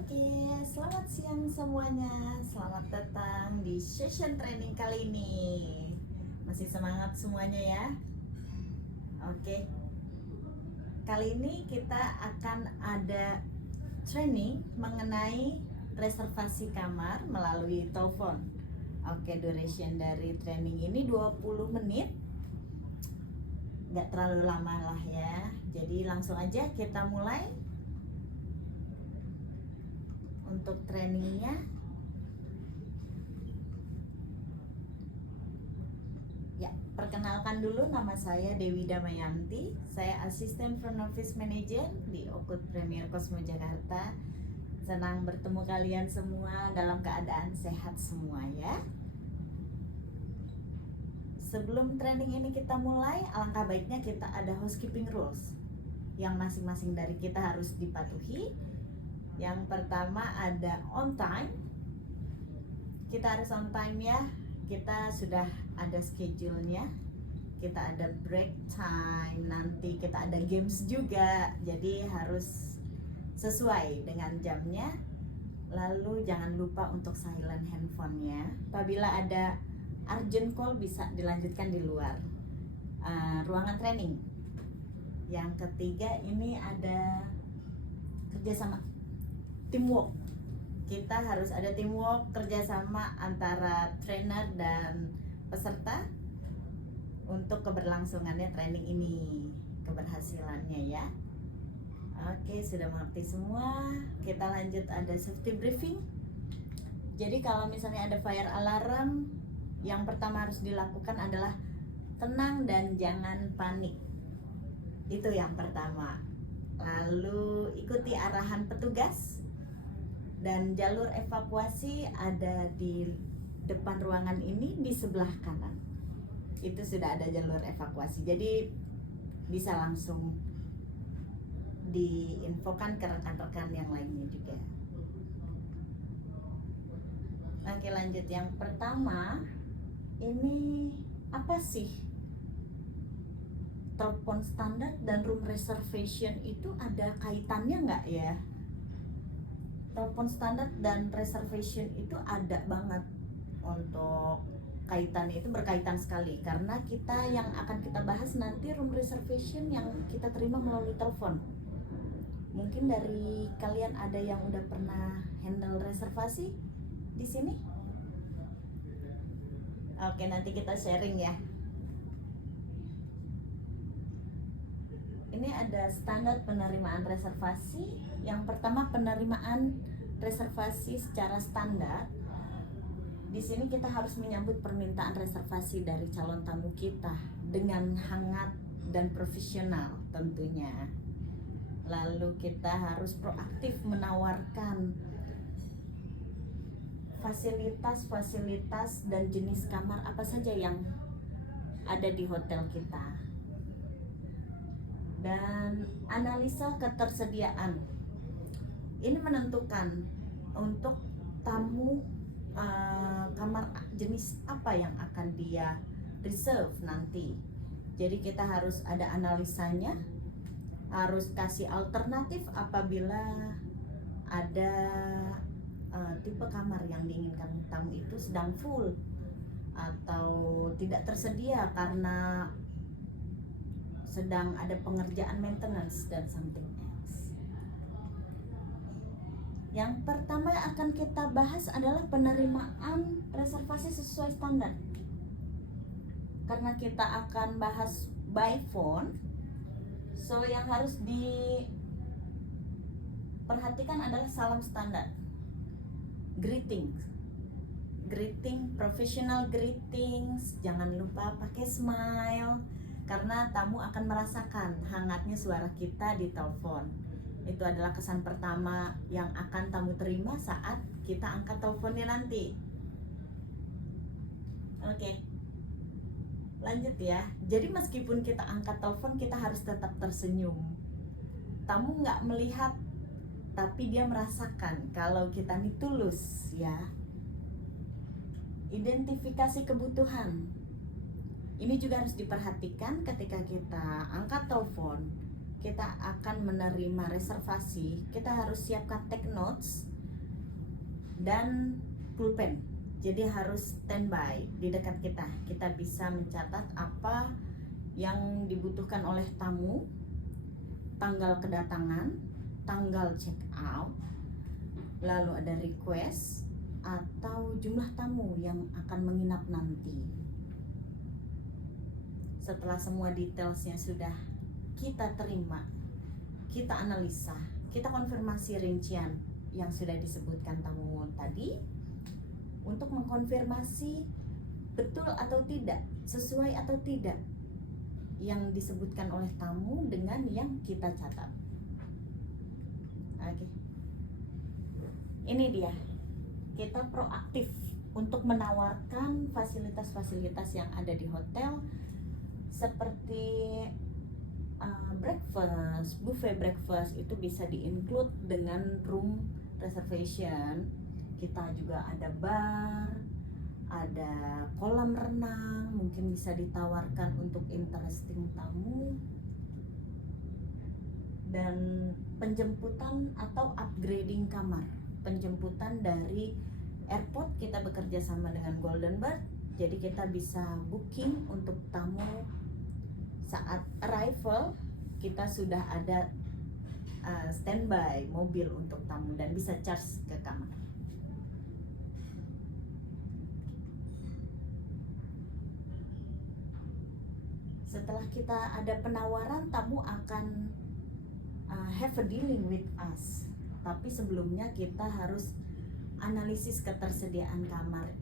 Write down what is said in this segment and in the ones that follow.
Oke, selamat siang semuanya. Selamat datang di session training kali ini. Masih semangat semuanya ya? Oke. Kali ini kita akan ada training mengenai reservasi kamar melalui telepon. Oke, duration dari training ini 20 menit. Nggak terlalu lama lah ya. Jadi langsung aja kita mulai. Untuk trainingnya, ya, perkenalkan dulu, nama saya Dewi Damayanti. Saya asisten front office manager di Okut Premier Cosmo Jakarta. Senang bertemu kalian semua dalam keadaan sehat semua ya. Sebelum training ini kita mulai, alangkah baiknya kita ada housekeeping rules yang masing-masing dari kita harus dipatuhi. Yang pertama ada on time. Kita harus on time ya. Kita sudah ada schedule-nya. Kita ada break time, nanti kita ada games juga. Jadi harus sesuai dengan jamnya. Lalu jangan lupa untuk silent handphone-nya. Apabila ada urgent call bisa dilanjutkan di luar ruangan training. Yang ketiga ini ada kerjasama, teamwork. Kita harus ada teamwork, kerjasama antara trainer dan peserta untuk keberlangsungannya training ini, keberhasilannya ya. Oke, sudah mengerti semua. Kita lanjut, ada safety briefing. Jadi kalau misalnya ada fire alarm, yang pertama harus dilakukan adalah tenang dan jangan panik. Itu yang pertama. Lalu ikuti arahan petugas. Dan jalur evakuasi ada di depan ruangan ini di sebelah kanan. Itu sudah ada jalur evakuasi. Jadi bisa langsung diinfokan ke rekan-rekan yang lainnya juga. Oke, lanjut. Yang pertama, ini apa sih? Telepon standar dan room reservation itu ada kaitannya nggak ya? Telepon standar dan reservation itu ada banget. Untuk kaitannya itu berkaitan sekali, karena kita yang akan kita bahas nanti room reservation yang kita terima melalui telepon. Mungkin dari kalian ada yang udah pernah handle reservasi di sini? Oke, nanti kita sharing ya. Ini ada standar penerimaan reservasi. Yang pertama, penerimaan reservasi secara standar. Di sini kita harus menyambut permintaan reservasi dari calon tamu kita dengan hangat dan profesional tentunya. Lalu kita harus proaktif menawarkan fasilitas-fasilitas dan jenis kamar apa saja yang ada di hotel kita. Dan analisa ketersediaan. Ini menentukan untuk tamu kamar jenis apa yang akan dia reserve nanti. Jadi kita harus ada analisanya, harus kasih alternatif apabila ada tipe kamar yang diinginkan tamu itu sedang full atau tidak tersedia karena sedang ada pengerjaan maintenance dan something else. Yang pertama akan kita bahas adalah penerimaan reservasi sesuai standar. Karena kita akan bahas by phone, so yang harus diperhatikan adalah salam standar. Greeting, professional greetings. Jangan lupa pakai smile, karena tamu akan merasakan hangatnya suara kita di telepon. Itu adalah kesan pertama yang akan tamu terima saat kita angkat teleponnya nanti. Oke, lanjut ya. Jadi meskipun kita angkat telepon, kita harus tetap tersenyum. Tamu nggak melihat, tapi dia merasakan kalau kita ini tulus ya. Identifikasi kebutuhan. Ini juga harus diperhatikan ketika kita angkat telepon. Kita akan menerima reservasi, kita harus siapkan take notes dan pulpen. Jadi harus standby di dekat kita. Kita bisa mencatat apa yang dibutuhkan oleh tamu, tanggal kedatangan, tanggal check out, lalu ada request atau jumlah tamu yang akan menginap nanti. Setelah semua detailsnya sudah kita terima, kita analisa, kita konfirmasi rincian yang sudah disebutkan tamu tadi untuk mengkonfirmasi betul atau tidak, sesuai atau tidak yang disebutkan oleh tamu dengan yang kita catat. Oke. Ini dia. Kita proaktif untuk menawarkan fasilitas-fasilitas yang ada di hotel seperti breakfast, buffet breakfast itu bisa di-include dengan room reservation. Kita juga ada bar, ada kolam renang, mungkin bisa ditawarkan untuk interesting tamu, dan penjemputan atau upgrading kamar. Penjemputan dari airport kita bekerja sama dengan Golden Bird, jadi kita bisa booking untuk tamu saat arrival, kita sudah ada standby mobil untuk tamu dan bisa charge ke kamar. Setelah kita ada penawaran, tamu akan have a dealing with us. Tapi sebelumnya kita harus analisis ketersediaan kamar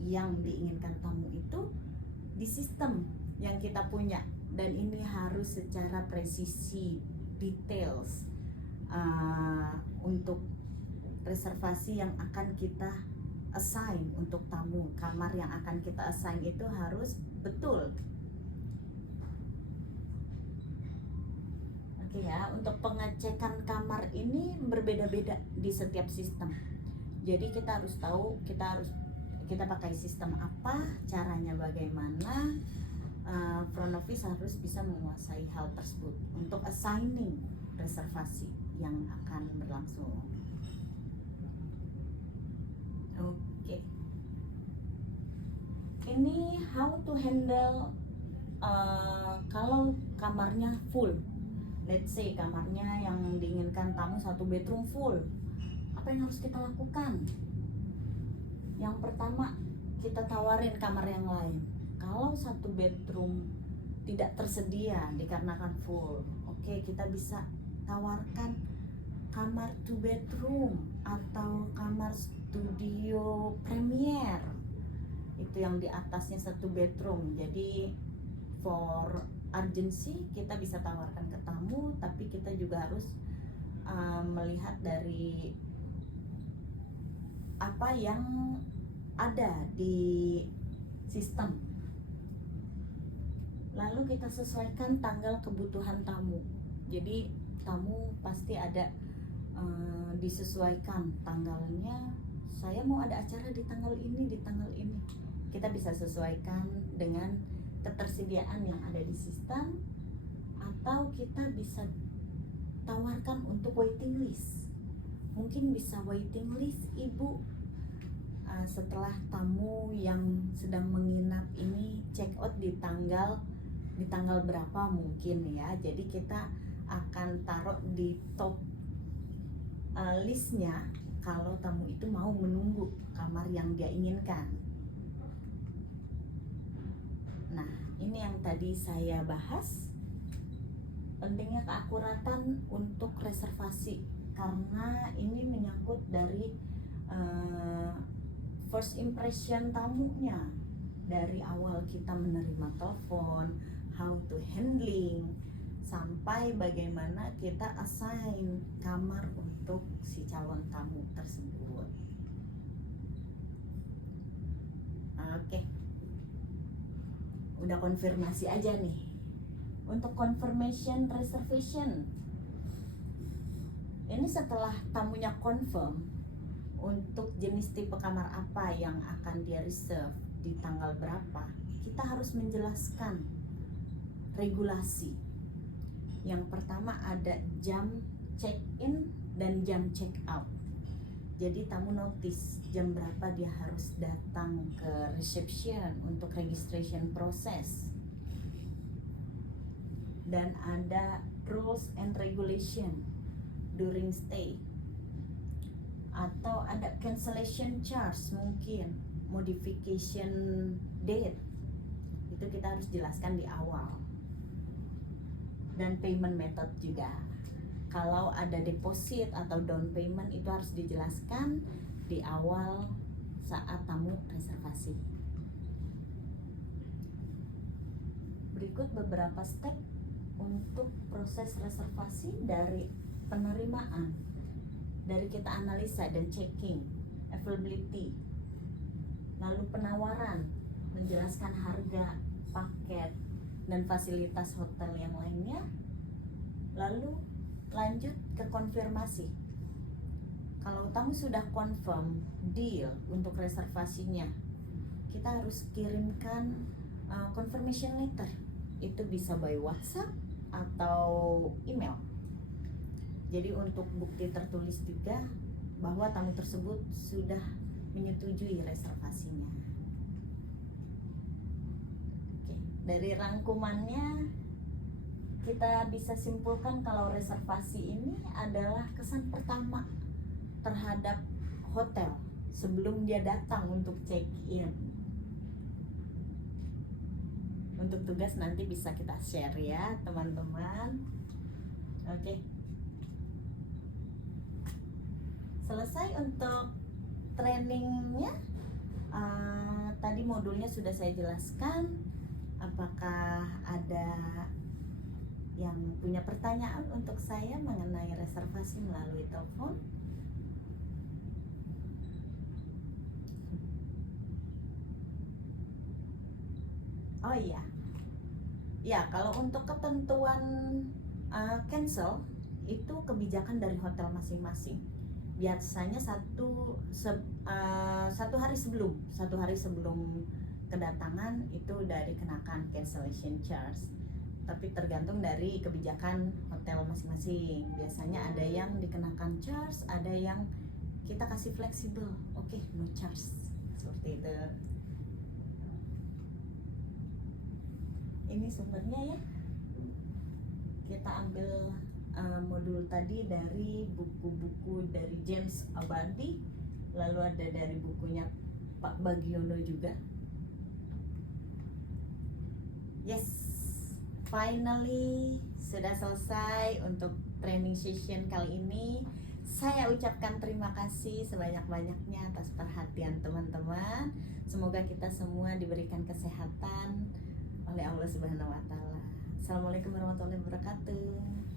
yang diinginkan tamu itu di sistem yang kita punya, dan ini harus secara presisi, details untuk reservasi yang akan kita assign untuk tamu. Kamar yang akan kita assign itu harus betul. Oke ya, untuk pengecekan kamar ini berbeda-beda di setiap sistem. Jadi kita harus tahu kita pakai sistem apa, caranya bagaimana. Front office harus bisa menguasai hal tersebut untuk assigning reservasi yang akan berlangsung. Oke. Ini how to handle kalau kamarnya full. Let's say kamarnya yang diinginkan tamu 1 bedroom full. Apa yang harus kita lakukan? Yang pertama, kita tawarin kamar yang lain. Kalau 1 bedroom tidak tersedia dikarenakan full, oke, kita bisa tawarkan kamar 2 bedroom atau kamar studio premier. Itu yang di atasnya 1 bedroom. Jadi for urgency kita bisa tawarkan ke tamu, tapi kita juga harus melihat dari apa yang ada di sistem. Lalu kita sesuaikan tanggal kebutuhan tamu. Jadi tamu pasti ada disesuaikan tanggalnya. Saya mau ada acara di tanggal ini, di tanggal ini. Kita bisa sesuaikan dengan ketersediaan yang ada di sistem, atau kita bisa tawarkan untuk waiting list. Mungkin bisa waiting list ibu setelah tamu yang sedang menginap ini check out di tanggal berapa mungkin ya. Jadi kita akan taruh di top listnya kalau tamu itu mau menunggu kamar yang dia inginkan. Nah, ini yang tadi saya bahas, pentingnya keakuratan untuk reservasi, karena ini menyangkut dari first impression tamunya. Dari awal kita menerima telepon, how to handling, sampai bagaimana kita assign kamar untuk si calon tamu tersebut. Oke. Udah konfirmasi aja nih. Untuk confirmation reservation, ini setelah tamunya confirm untuk jenis tipe kamar apa yang akan dia reserve di tanggal berapa, kita harus menjelaskan regulasi. Yang pertama ada jam check-in dan jam check-out. Jadi tamu notice jam berapa dia harus datang ke reception untuk registration process. Dan ada rules and regulation during stay. Atau ada cancellation charge, mungkin modification date. Itu kita harus jelaskan di awal. Dan payment method juga. Kalau ada deposit atau down payment itu harus dijelaskan di awal saat tamu reservasi. Berikut beberapa step untuk proses reservasi dari penerimaan, dari kita analisa dan checking availability, lalu penawaran, menjelaskan harga, paket, dan fasilitas hotel yang lainnya, lalu lanjut ke konfirmasi. Kalau tamu sudah confirm deal untuk reservasinya, kita harus kirimkan confirmation letter. Itu bisa by WhatsApp atau email. Jadi untuk bukti tertulis juga bahwa tamu tersebut sudah menyetujui reservasinya. Oke, dari rangkumannya kita bisa simpulkan kalau reservasi ini adalah kesan pertama terhadap hotel sebelum dia datang untuk check-in. Untuk tugas nanti bisa kita share ya teman-teman. Oke. Selesai untuk trainingnya. Tadi modulnya sudah saya jelaskan. Apakah ada yang punya pertanyaan untuk saya mengenai reservasi melalui telepon? Oh iya, ya kalau untuk ketentuan cancel itu kebijakan dari hotel masing-masing. Biasanya satu hari sebelum kedatangan itu udah dikenakan cancellation charge. Tapi tergantung dari kebijakan hotel masing-masing. Biasanya ada yang dikenakan charge, ada yang kita kasih fleksibel. Oke, no charge. Seperti itu. Ini sumbernya ya. Kita ambil modul tadi dari buku-buku dari James Abadi, lalu ada dari bukunya Pak Bagiono juga. Yes, finally sudah selesai untuk training session kali ini. Saya ucapkan terima kasih sebanyak-banyaknya atas perhatian teman-teman. Semoga kita semua diberikan kesehatan oleh Allah Subhanahu wa taala. Assalamualaikum warahmatullahi wabarakatuh.